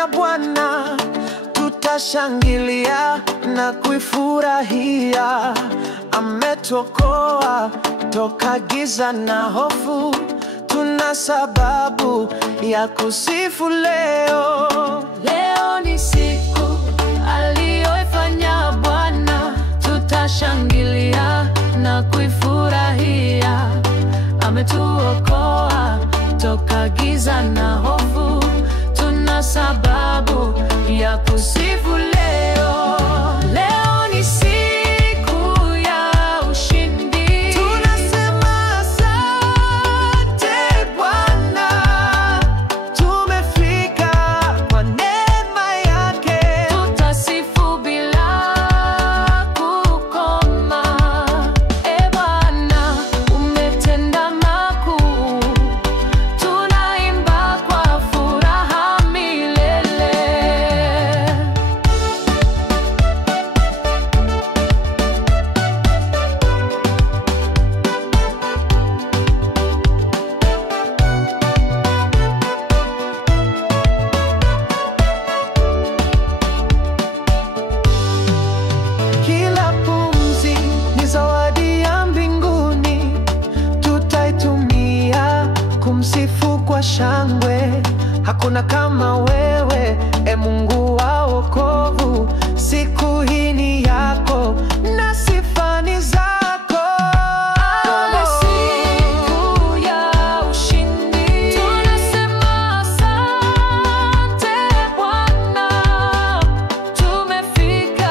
aliyofanya Bwana, tutashangilia na kuifurahia. Ametuokoa toka giza na hofu, tuna sababu ya kusifu leo. Leo ni siku aliyoifanya Bwana, tutashangilia na kuifurahia. Ametuokoa toka giza na hofu, tuna sababu ya kusifu leo. Leo ni siku ya ushindi, tunasema asante Bwana. Tumefika kwa neema yake, tutasifu bila kukoma. E Bwana, umetenda makuu, tunaimba kwa furaha milele. Kila pumzi ni zawadi ya mbinguni, tutaitumia kumsifu kwa shangwe. Hakuna kama wewe, e Mungu wa wokovu. Siku hii ni yako na sifa ni zako. Siku ya ushindi, tunasema asante Bwana. Tumefika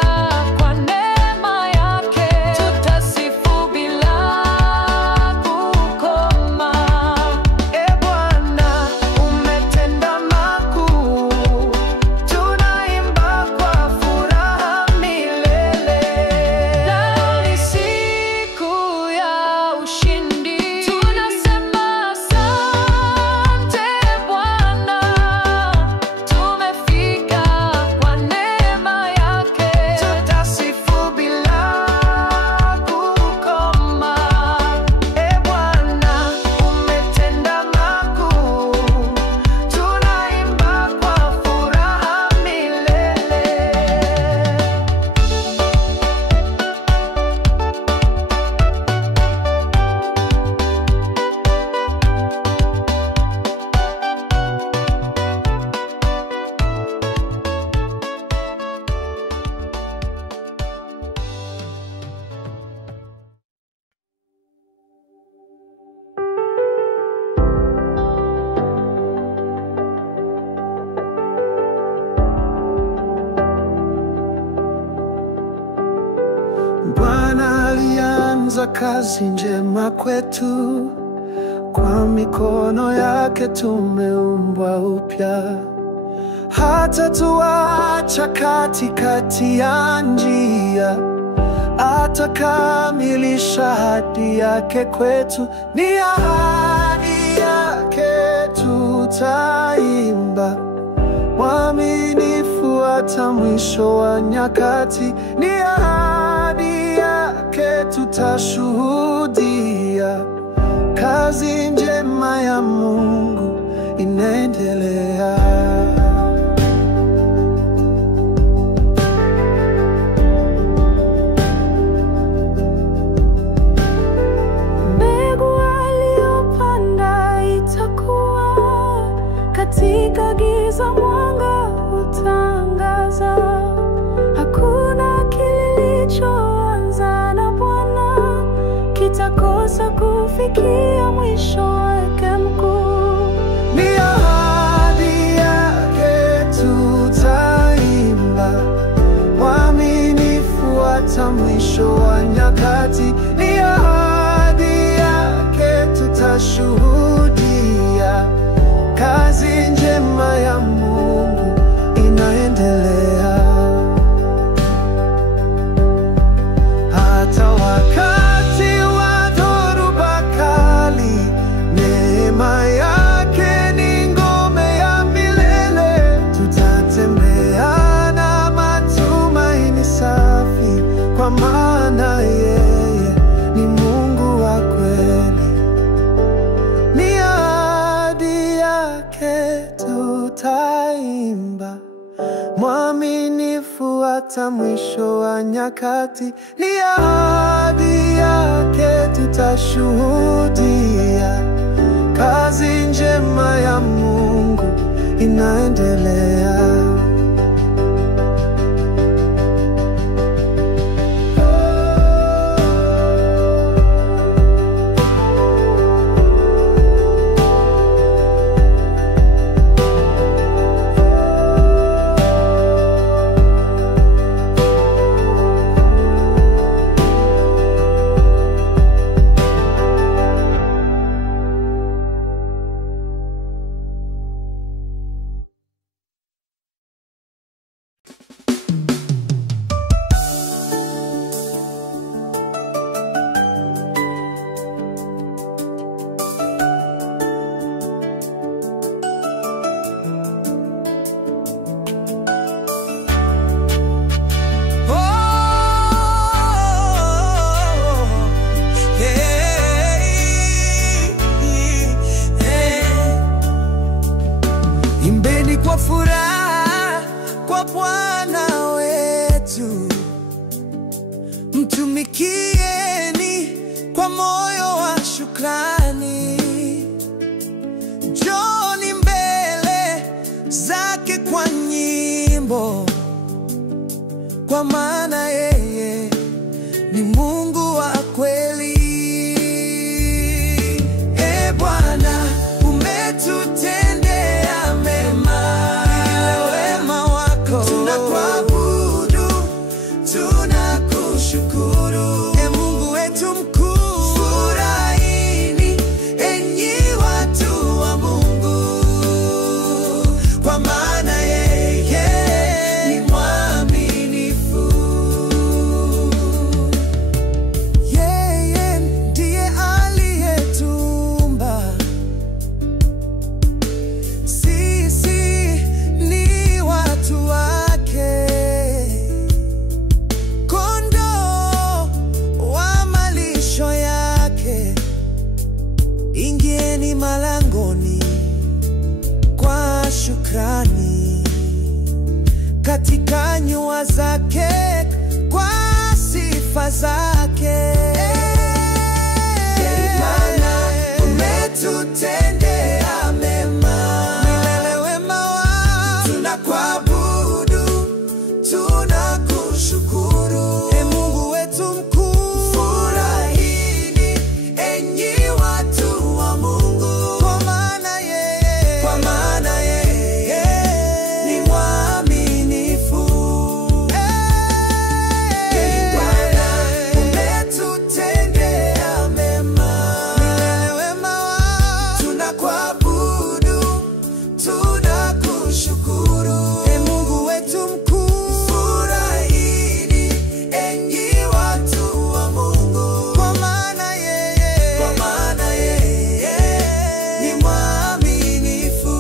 kwa neema yake, tutasifu bila kukoma. E Bwana, umetenda makuu, tunaimba kwa furaha milele. Leo ni siku ya ushindi, tunasema asante Bwana. Tumefika kwa neema yake, tutasifu bila kukoma. E Bwana, umetenda makuu, tunaimba kwa furaha milele. Bwana alianza kazi njema kwetu, kwa mikono yake tumeumbwa upya. Hata tuacha katikati ya njia, atakamilisha ahadi yake kwetu. Ni ahadi yake tutaimba, mwaminifu hata mwisho wa nyakati. Ni ahadi yake tutashuhudia, kazi njema ya Mungu inaendelea. Mbegu aliyopanda itakuwa, katika giza mwanga utangaza. Hakuna kilichoanza na Bwana kitakosa kufikia mwisho wake mkuu. Ni ahadi yake tutaimba, mwaminifu hata mwisho wa nyakati. Ni ahadi yake tutashuhudia, kazi njema ya Mungu inaendelea. Hata wakati wa dhoruba kali, neema yake ni ngome ya milele. Tutatembea na matumaini safi, kwa maana yeye hata mwisho wa nyakati. Ni ahadi yake tutashuhudia, kazi njema ya Mungu inaendelea. Imbeni kwa furaha kwa Bwana wetu, mtumikieni kwa moyo wa shukrani. Njooni mbele zake kwa nyimbo, kwa maana yeye ni Mungu wa kweli. E Bwana, umetutendea mema, wema wako tunakuabudu, tunakushukuru. E Mungu wetu mkuu, furahini enyi watu wa Mungu, kwa maana yeye ni mwaminifu. Yeye ndiye aliyetuumba, sisi ni watu wake, kondoo wa malisho yake. Ingieni malangoni kwa shukrani, katika nyua zake kwa sifa zake. Maana umetutendea mema, milele wema wako tunakuabudu, tunakushukuru. E Mungu wetu mkuu, furahini enyi watu wa Mungu, kwa maana yeye ni mwaminifu. Bwana, umetutendea mema, milele wema wako tunakuabudu, tunakushukuru. E Mungu wetu mkuu, furahini enyi watu wa Mungu, kwa maana yeye ni mwaminifu.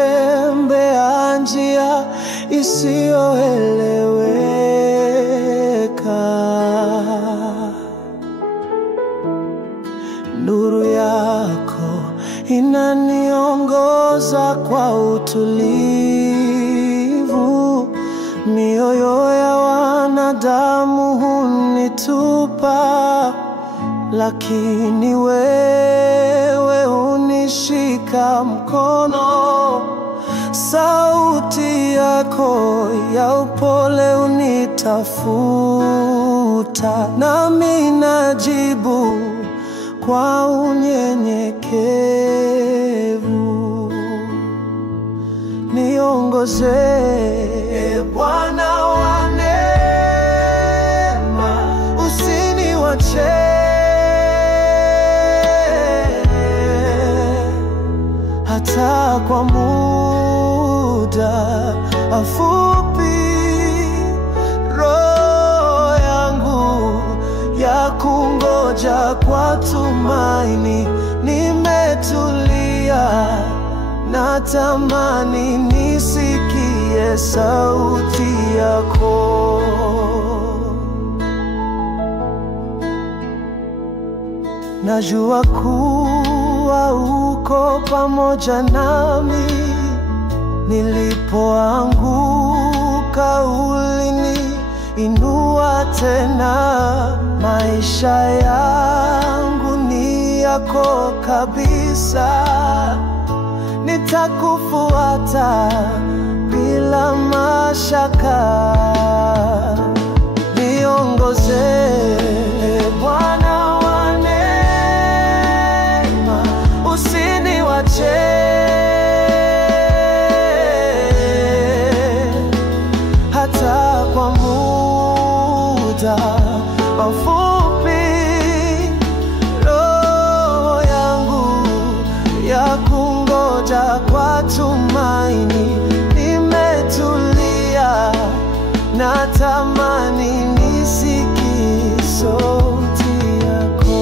Ninapotembea njia isiyoeleweka, nuru yako inaniongoza kwa utulivu. Mioyo ya wanadamu hunitupa, lakini wewe unishika mkono. Sauti yako ya upole unitafuta, nami najibu kwa unyenyekevu. niongoze, e Bwana wa neema, usiniwache hata kwa muda mfupi. Roho yangu ya kungoja kwa tumaini, nimetulia, natamani nisikie sauti yako. Najua kuwa uko pamoja nami, nilipoanguka uliniinua tena. Maisha yangu ni yako kabisa, nitakufuata bila mashaka. Niongoze, Bwana wa neema, usiniwache hata kwa muda mfupi. Roho yangu ya kungoja kwa tumaini, nimetulia, natamani nisikie sauti yako.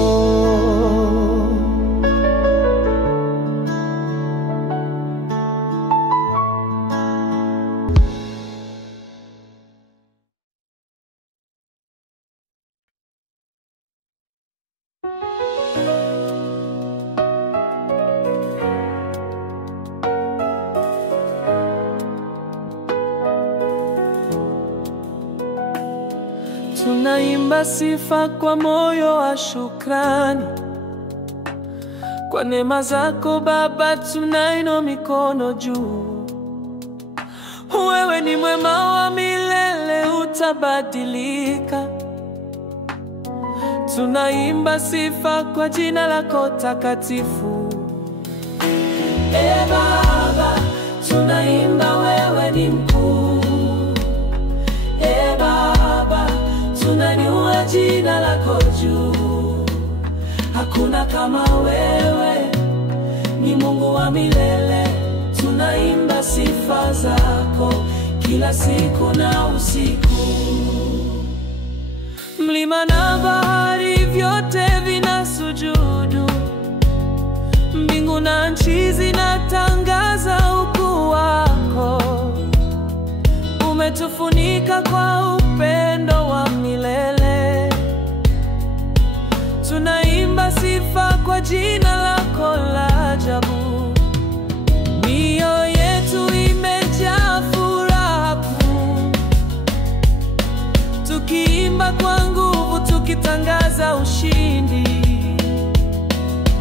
Tunaimba sifa kwa moyo wa shukrani, kwa neema zako Baba tunainua mikono juu. Wewe ni mwema wa milele, utabadilika. Tunaimba sifa kwa jina lako takatifu. E Baba, tunaimba wewe ni mkuu. E Baba, tunaniua jina lako juu. Hakuna kama wewe, ni Mungu wa milele. Tunaimba sifa zako kila siku na usiku. Mlima na bahari vyote vinasujudu, mbingu na nchi zinatangaza ukuu wako. Umetufunika kwa upendo wa milele. Tunaimba sifa kwa jina lako la ajabu. Mioyo yetu imejaa furaha kuu, tukiimba kwa nguvu, tukitangaza ushindi.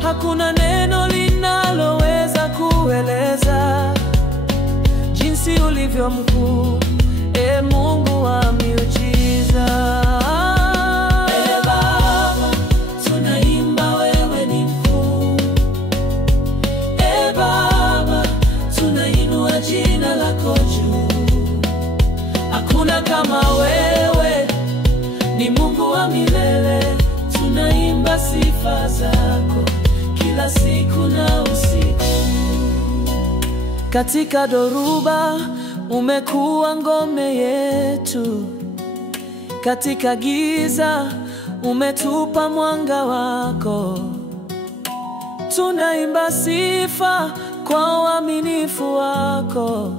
Hakuna neno linaloweza kueleza jinsi ulivyo mkuu, e Mungu wa miujiza. E Baba, tunaimba wewe ni mkuu. E Baba, tunainua jina lako juu. Hakuna kama wewe, ni Mungu wa milele. Tunaimba sifa zako kila siku na usiku. Katika dhoruba umekuwa ngome yetu, katika giza umetupa mwanga wako. Tunaimba sifa kwa uaminifu wako,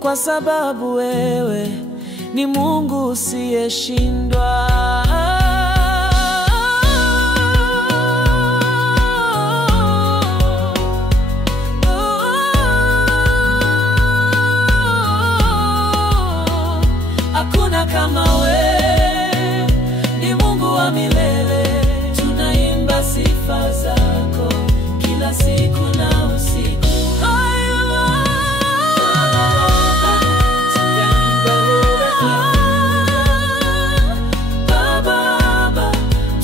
kwa sababu wewe ni Mungu usiyeshindwa. Hakuna kama wewe, ni Mungu wa milele. Tunaimba sifa zako kila siku na usiku. Baba,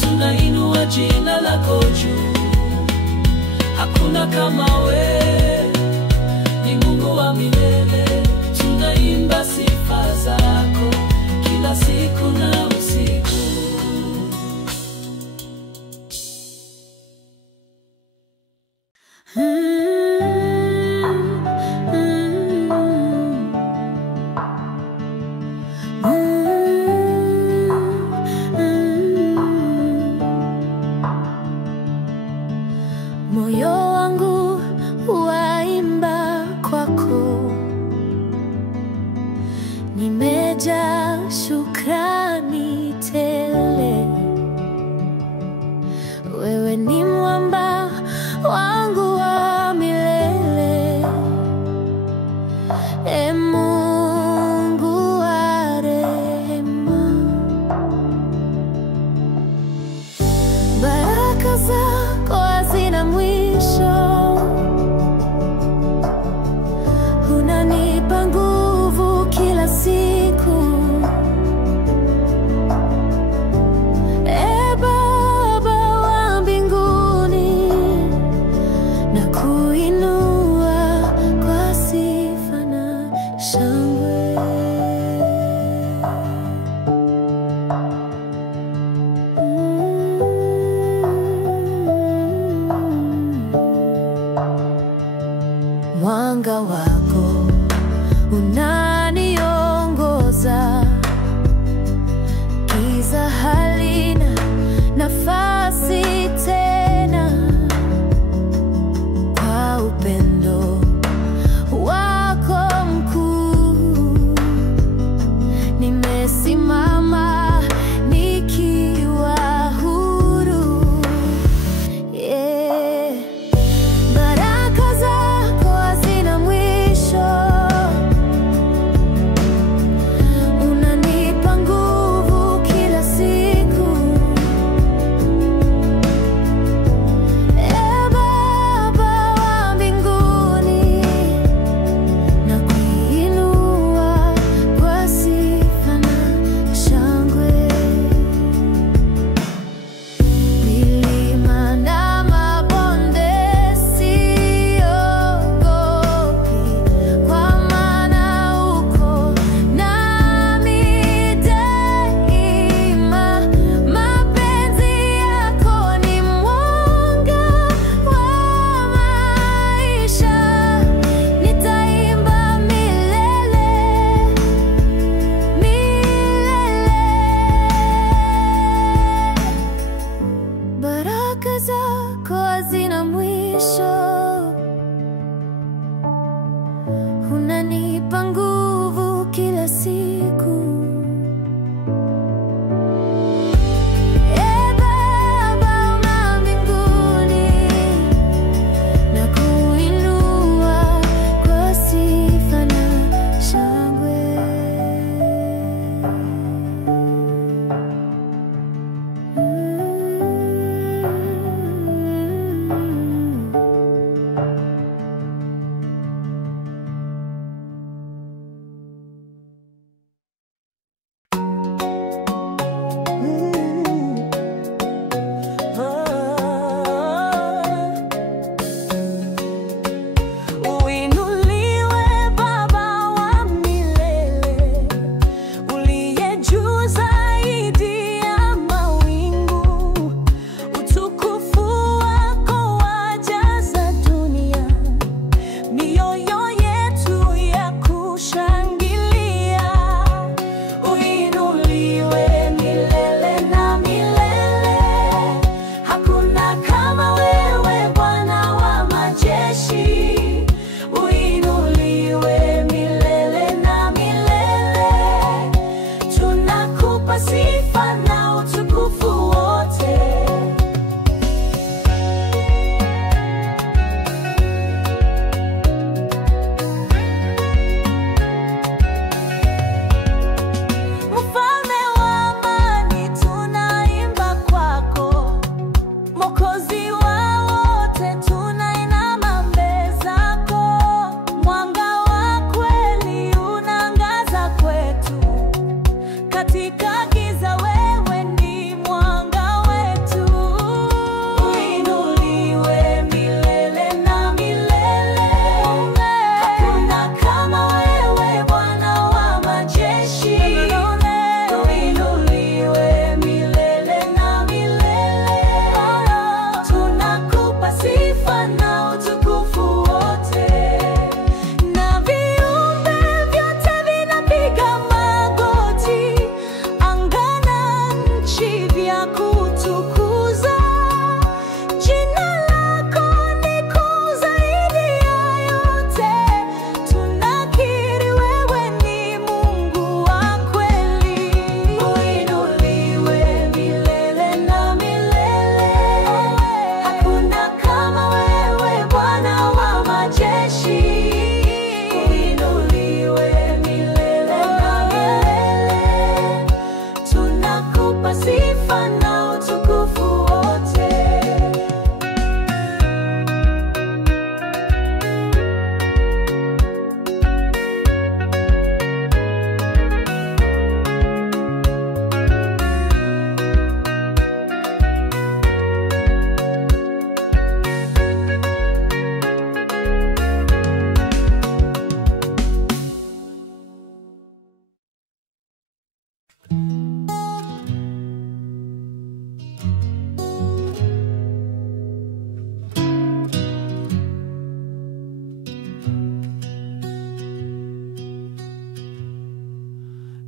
tunainua jina lako juu. Hakuna kama wewe, ni Mungu wa milele. usiku na usiku. Moyo wangu waimba kwako, nimejaa shukrani. kutukuza. Jina lako ni kuu zaidi ya yote. Tunakiri wewe ni Mungu wa kweli. Uinuliwe milele na milele. Hakuna kama wewe, Bwana wa majeshi. Uinuliwe milele na milele. Tunakupa sifa na utukufu wote.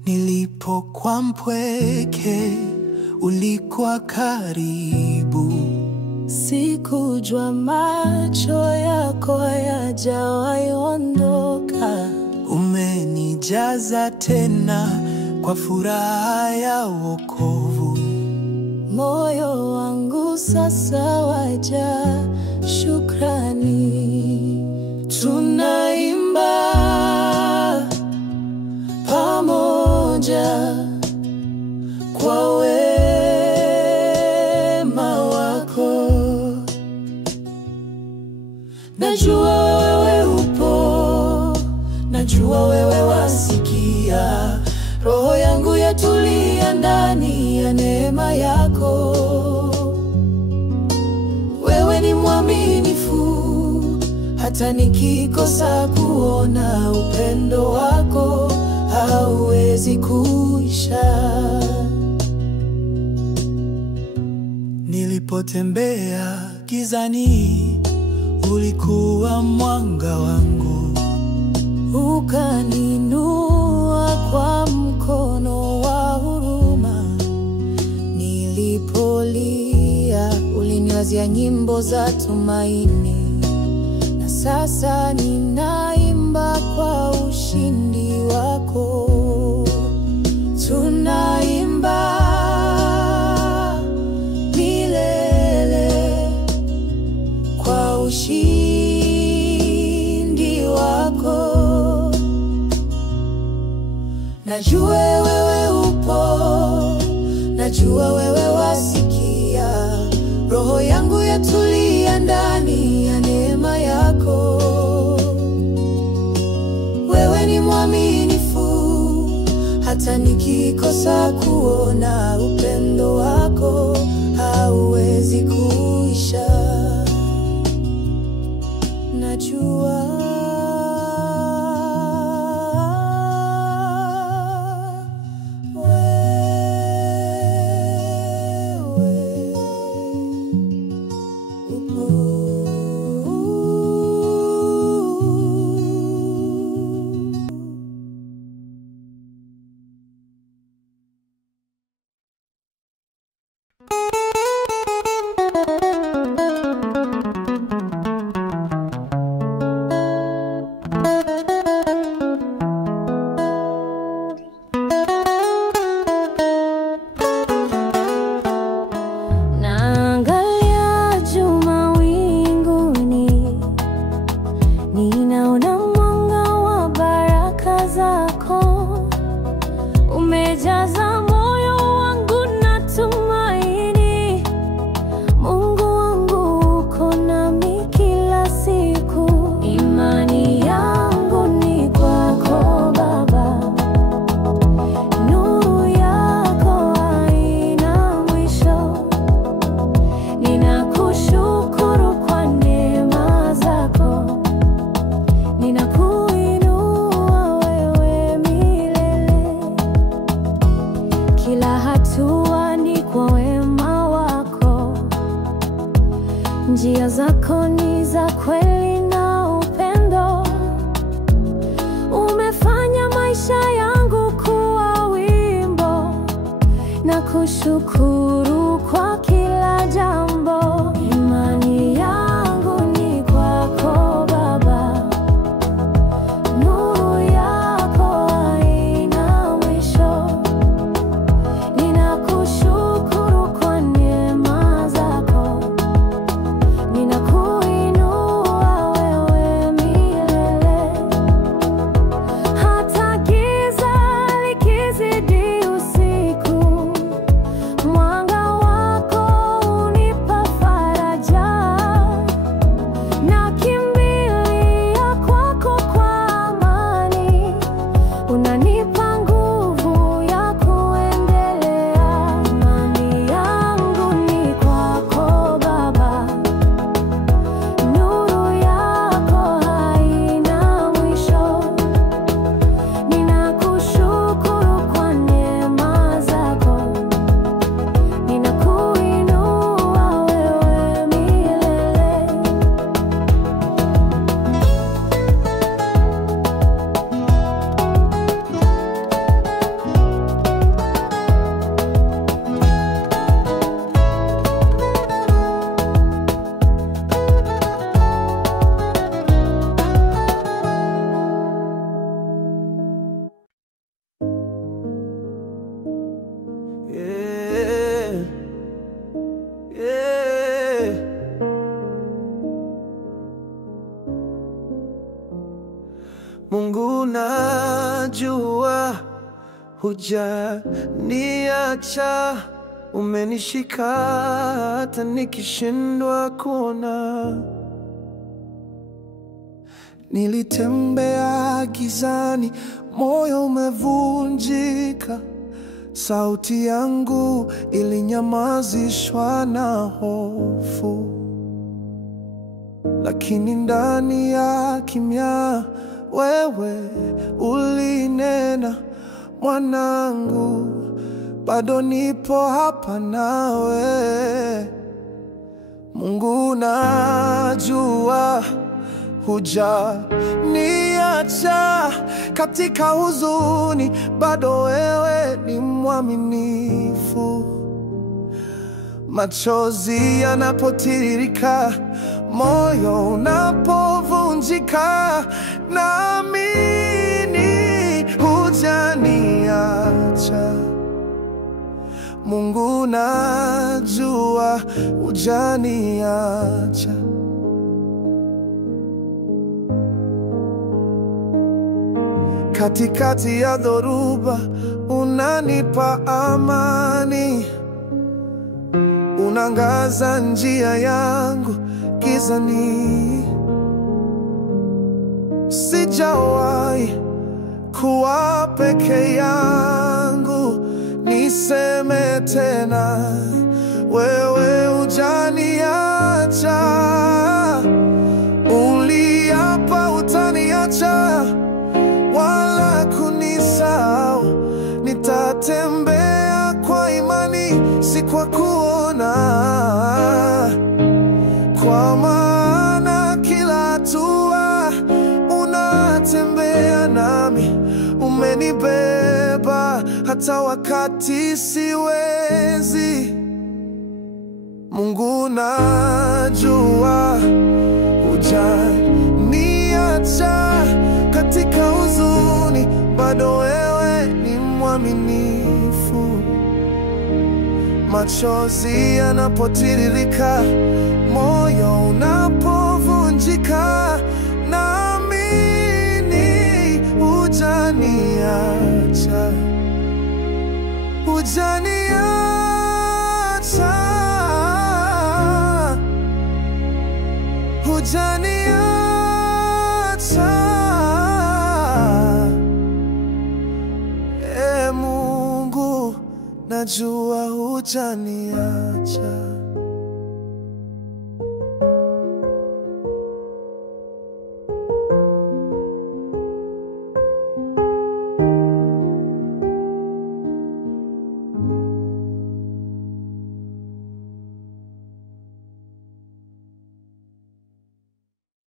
Nilipokuwa mpweke, ulikuwa karibu. Sikujua macho yako hayajawahi ondoka. Umenijaza tena kwa furaha ya wokovu. Moyo wangu sasa wajaa shukrani. Tunaimba pamoja kwa wema wako. Najua wewe upo, najua wewe wasikia. Roho yangu yatulia ndani ya neema yako. Wewe ni mwaminifu, hata nikikosa kuona upendo wako hauwezi kuisha. Nilipotembea gizani, ulikuwa mwanga wangu. Ukaninua kwa mkono wa huruma. Nilipolia, uliniwazia nyimbo za tumaini. Na sasa ninaimba kwa ushindi wako. Tunaimba milele kwa ushindi wako. Najua wewe upo, najua wewe wasikia. Roho yangu yatulia ndani ya neema yako. Wewe ni mwaminifu, hata nikikosa kuona upendo wako hauwezi kuisha. Najua Njia zako ni za kweli na upendo. Umefanya maisha yangu kuwa wimbo na kushukuru hujaniacha, umenishika hata nikishindwa kuona. Nilitembea gizani, moyo umevunjika, sauti yangu ilinyamazishwa na hofu. Lakini ndani ya kimya wewe ulinena, mwanangu, bado nipo hapa nawe. Mungu, najua hujaniacha katika huzuni, bado wewe ni mwaminifu. Machozi yanapotiririka, moyo unapovunjika, naamini hujaniacha. Mungu, najua hujaniacha. Katikati ya dhoruba unanipa amani, unangaza njia yangu gizani. Sijawahi kuwa peke yangu, niseme tena, wewe hujaniacha. Uliapa utaniacha wala kunisahau, nitatembea kwa imani, si kwa kuona. Kwa maana kila hatua unatembea nami, umenibeba hata wakati siwezi. Mungu, najua hujaniacha katika huzuni, bado wewe ni mwaminifu. Machozi yanapotiririka, moyo unapovunjika, naamini hujaniacha. Hujaniacha, hujaniacha. Mungu, najua hujaniacha.